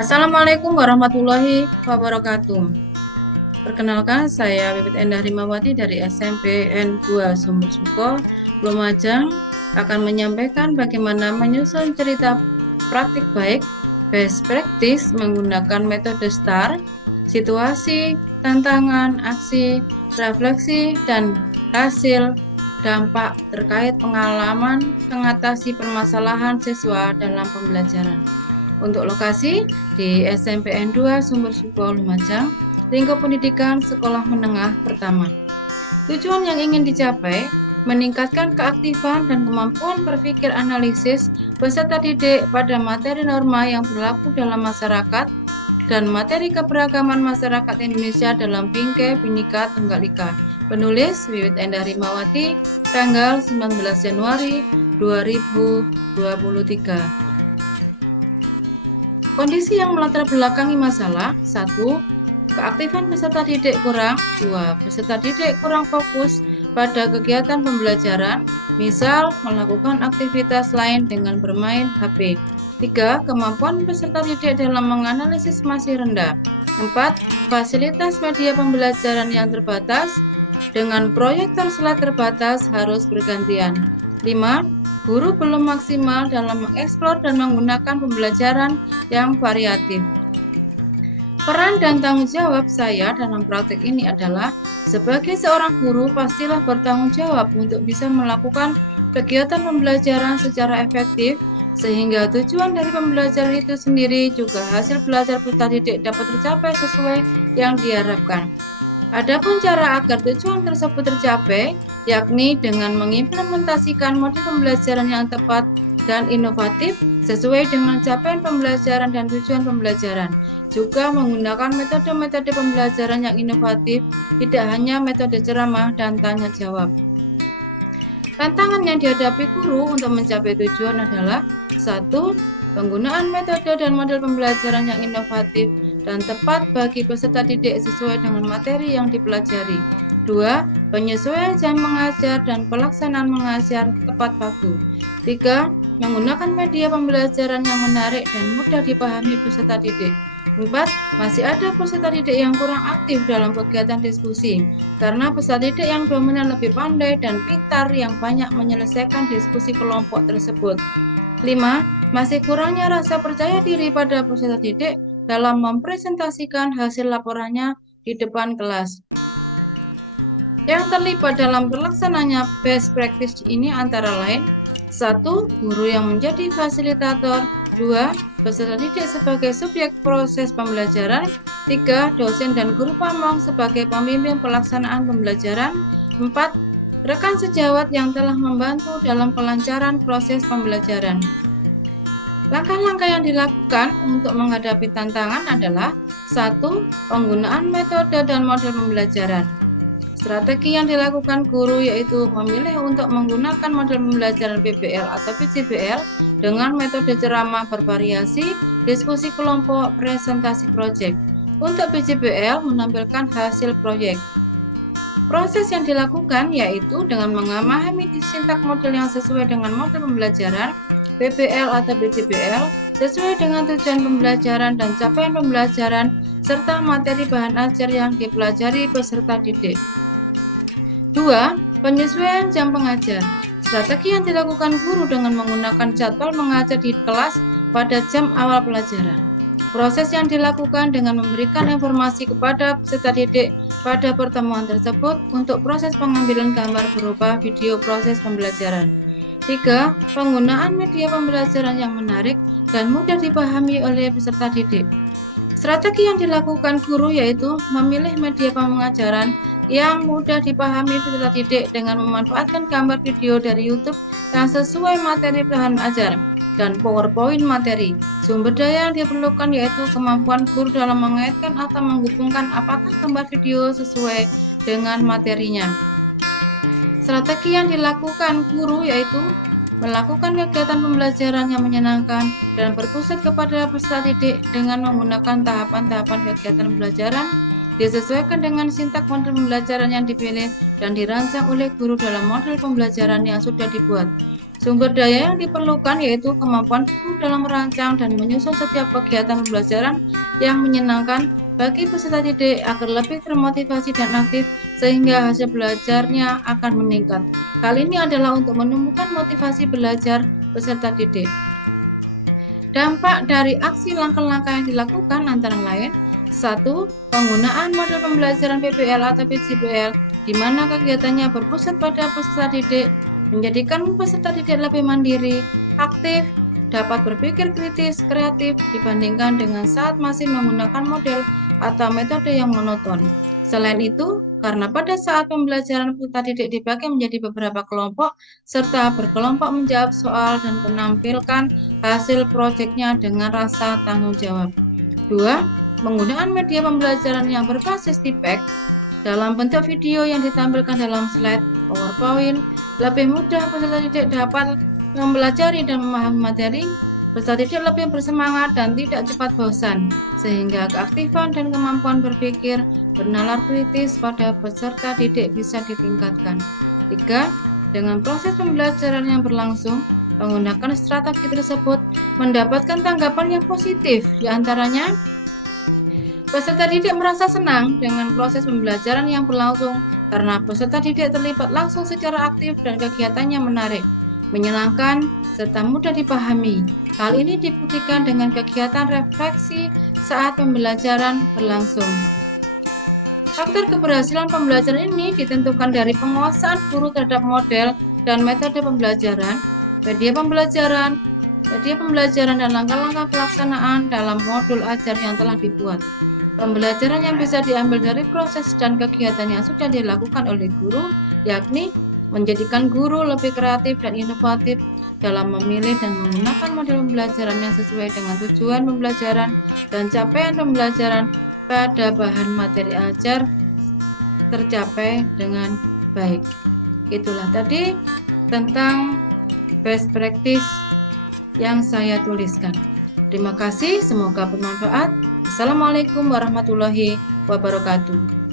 Assalamualaikum warahmatullahi wabarakatuh. Perkenalkan, saya Bibit Endah Rimawati dari SMP N2 Sumber Suko, Lumajang, akan menyampaikan bagaimana menyusun cerita praktik baik, best practice menggunakan metode STAR, situasi, tantangan, aksi, refleksi, dan hasil dampak terkait pengalaman mengatasi permasalahan siswa dalam pembelajaran. Untuk lokasi di SMPN 2 Sumber Suko Lumajang, lingkup pendidikan sekolah menengah pertama. Tujuan yang ingin dicapai meningkatkan keaktifan dan kemampuan berpikir analisis peserta didik pada materi norma yang berlaku dalam masyarakat dan materi keberagaman masyarakat Indonesia dalam Bingkai Bhinneka Tunggal Ika. Penulis Wiwit Endah Rimawati, tanggal 19 Januari 2023. Kondisi yang melatar belakangi masalah: 1. Keaktifan peserta didik kurang. 2. Peserta didik kurang fokus pada kegiatan pembelajaran, misal melakukan aktivitas lain dengan bermain HP. 3. Kemampuan peserta didik dalam menganalisis masih rendah. 4. Fasilitas media pembelajaran yang terbatas dengan proyektor slide terbatas harus bergantian. 5. Guru belum maksimal dalam mengeksplor dan menggunakan pembelajaran yang variatif. Peran dan tanggung jawab saya dalam praktek ini adalah, sebagai seorang guru, pastilah bertanggung jawab untuk bisa melakukan kegiatan pembelajaran secara efektif, sehingga tujuan dari pembelajaran itu sendiri juga hasil belajar peserta didik dapat tercapai sesuai yang diharapkan. Adapun cara agar tujuan tersebut tercapai, yakni dengan mengimplementasikan model pembelajaran yang tepat dan inovatif sesuai dengan capaian pembelajaran dan tujuan pembelajaran. Juga menggunakan metode-metode pembelajaran yang inovatif, tidak hanya metode ceramah dan tanya jawab. Tantangan yang dihadapi guru untuk mencapai tujuan adalah: 1. Penggunaan metode dan model pembelajaran yang inovatif dan tepat bagi peserta didik sesuai dengan materi yang dipelajari. 2. Penyesuaian jam mengajar dan pelaksanaan mengajar tepat waktu. 3. Menggunakan media pembelajaran yang menarik dan mudah dipahami peserta didik. 4. Masih ada peserta didik yang kurang aktif dalam kegiatan diskusi, karena peserta didik yang dominan lebih pandai dan pintar yang banyak menyelesaikan diskusi kelompok tersebut. 5. Masih kurangnya rasa percaya diri pada peserta didik dalam mempresentasikan hasil laporannya di depan kelas. Yang terlibat dalam pelaksananya best practice ini antara lain: 1. Guru yang menjadi fasilitator. 2. Peserta didik sebagai subjek proses pembelajaran. 3. Dosen dan guru pamong sebagai pembimbing pelaksanaan pembelajaran. 4. Rekan sejawat yang telah membantu dalam kelancaran proses pembelajaran. Langkah-langkah yang dilakukan untuk menghadapi tantangan adalah: 1. Penggunaan metode dan model pembelajaran. Strategi yang dilakukan guru yaitu memilih untuk menggunakan model pembelajaran PBL atau PJBL dengan metode ceramah bervariasi, diskusi kelompok, presentasi proyek. Untuk PJBL menampilkan hasil proyek. Proses yang dilakukan yaitu dengan memahami sintak model yang sesuai dengan model pembelajaran PBL atau PJBL sesuai dengan tujuan pembelajaran dan capaian pembelajaran serta materi bahan ajar yang dipelajari peserta didik. 2. Penyesuaian jam pengajar. Strategi yang dilakukan guru dengan menggunakan jadwal mengajar di kelas pada jam awal pelajaran. Proses yang dilakukan dengan memberikan informasi kepada peserta didik pada pertemuan tersebut untuk proses pengambilan gambar berupa video proses pembelajaran. 3. Penggunaan media pembelajaran yang menarik dan mudah dipahami oleh peserta didik. Strategi yang dilakukan guru yaitu memilih media pengajaran yang mudah dipahami peserta didik dengan memanfaatkan gambar video dari YouTube yang sesuai materi bahan ajar dan PowerPoint materi. Sumber daya yang diperlukan yaitu kemampuan guru dalam mengaitkan atau menghubungkan apakah gambar video sesuai dengan materinya. Strategi yang dilakukan guru yaitu melakukan kegiatan pembelajaran yang menyenangkan dan berpusat kepada peserta didik dengan menggunakan tahapan-tahapan kegiatan pembelajaran disesuaikan dengan sintak model pembelajaran yang dipilih dan dirancang oleh guru dalam model pembelajaran yang sudah dibuat. Sumber daya yang diperlukan yaitu kemampuan guru dalam merancang dan menyusun setiap kegiatan pembelajaran yang menyenangkan bagi peserta didik agar lebih termotivasi dan aktif sehingga hasil belajarnya akan meningkat. Hal ini adalah untuk menumbuhkan motivasi belajar peserta didik. Dampak dari aksi langkah-langkah yang dilakukan antara lain: 1. Penggunaan model pembelajaran PBL atau PJBL di mana kegiatannya berpusat pada peserta didik, menjadikan peserta didik lebih mandiri, aktif, dapat berpikir kritis, kreatif dibandingkan dengan saat masih menggunakan model atau metode yang monoton. Selain itu, karena pada saat pembelajaran peserta didik dibagi menjadi beberapa kelompok serta berkelompok menjawab soal dan menampilkan hasil proyeknya dengan rasa tanggung jawab. 2. Penggunaan media pembelajaran yang berbasis tipek dalam bentuk video yang ditampilkan dalam slide PowerPoint, lebih mudah peserta didik dapat mempelajari dan memahami materi. Peserta didik lebih bersemangat dan tidak cepat bosan, sehingga keaktifan dan kemampuan berpikir bernalar kritis pada peserta didik bisa ditingkatkan. 3. Dengan proses pembelajaran yang berlangsung, menggunakan strategi tersebut mendapatkan tanggapan yang positif, diantaranya peserta didik merasa senang dengan proses pembelajaran yang berlangsung karena peserta didik terlibat langsung secara aktif dan kegiatannya menarik, menyenangkan, serta mudah dipahami. Hal ini dibuktikan dengan kegiatan refleksi saat pembelajaran berlangsung. Faktor keberhasilan pembelajaran ini ditentukan dari penguasaan guru terhadap model dan metode pembelajaran, media pembelajaran, dan langkah-langkah pelaksanaan dalam modul ajar yang telah dibuat. Pembelajaran yang bisa diambil dari proses dan kegiatan yang sudah dilakukan oleh guru, yakni menjadikan guru lebih kreatif dan inovatif dalam memilih dan menggunakan model pembelajaran yang sesuai dengan tujuan pembelajaran dan capaian pembelajaran pada bahan materi ajar tercapai dengan baik. Itulah tadi tentang best practice yang saya tuliskan. Terima kasih, semoga bermanfaat. Assalamualaikum warahmatullahi wabarakatuh.